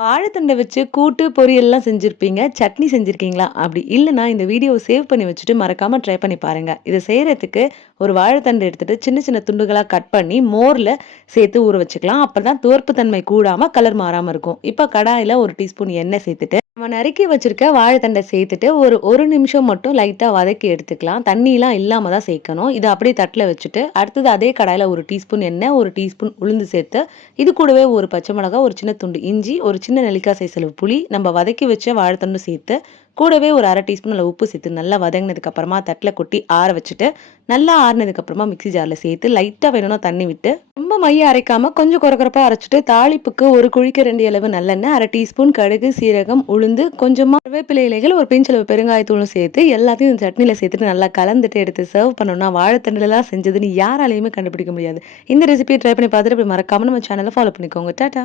வாழைத்தண்ட வச்சு கூட்டு, பொரியல்லாம் செஞ்சிருப்பீங்க. சட்னி செஞ்சிருக்கீங்களா? அப்படி இல்லன்னா இந்த வீடியோவ சேவ் பண்ணி வச்சுட்டு மறக்காம ட்ரை பண்ணி பாருங்க. இத செய்றதுக்கு ஒரு வாழைத்தண்டு எடுத்துட்டு சின்ன சின்ன துண்டுகளா கட் பண்ணி மோர்ல சேர்த்து ஊற வச்சுக்கலாம். அப்பதான் துவர்ப்பு தன்மை கூடாம கலர் மாறாம இருக்கும். இப்ப கடாயில 1 டீஸ்பூன் எண்ணெய் சேர்த்துட்டு நம்ம நறுக்கி வச்சிருக்க வாழைத்தண்ட சேர்த்துட்டு ஒரு 1 நிமிஷம் மட்டும் லைட்டா வதக்கி எடுத்துக்கலாம். தண்ணிலாம் இல்லாம தான் சேர்க்கணும். இத அப்படியே தட்டுல வச்சுட்டு, அடுத்தது அதே கடாயில 1 டீஸ்பூன் எண்ணெய், 1 டீஸ்பூன் உளுந்து சேர்த்து, இது கூடவே ஒரு பச்சை மிளகா, ஒரு சின்ன துண்டு இஞ்சி, ஒரு சின்ன நெல்லிக்காய் சைஸ் அளவு புளி, நம்ம வதக்கி வச்ச வாழைத்தண்டும் சேர்த்து, கூடவே ஒரு 1/2 டீஸ்பூன் அளவு உப்பு சேர்த்து நல்லா வதங்கினதுக்கு அப்புறமா தட்டுல கொட்டி ஆற வச்சுட்டு, நல்லா ஆறுனதுக்கு அப்புறமா மிக்ஸி ஜார்ல சேர்த்து லைட்டா வேணும்னா தண்ணி விட்டு, ரொம்ப மைய அரைக்காம கொஞ்சம் கொரகொரப்பா அரைச்சுட்டு, தாளிப்புக்கு ஒரு குழிக்கரண்டி அளவு நல்லெண்ணெய், 1/2 டீஸ்பூன் கடுகு, சீரகம், உளுந்து, கொஞ்சமா கருவேப்பிலை இலைகள், ஒரு பிஞ்ச் அளவு பெருங்காயத்தூளும் சேர்த்து எல்லாத்தையும் இந்த சட்னியில சேர்த்துட்டு நல்லா கலந்துட்டு எடுத்து சர்வ் பண்ணோம்னா, வாழைத்தண்டுலலாம் செஞ்சதுன்னு யாராலயுமே கண்டுபிடிக்க முடியாது. இந்த ரெசிபிய ட்ரை பண்ணி பார்த்துட்டு, அப்படி மறக்காம நம்ம சேனல ஃபாலோ பண்ணிக்கோங்க. டாடா.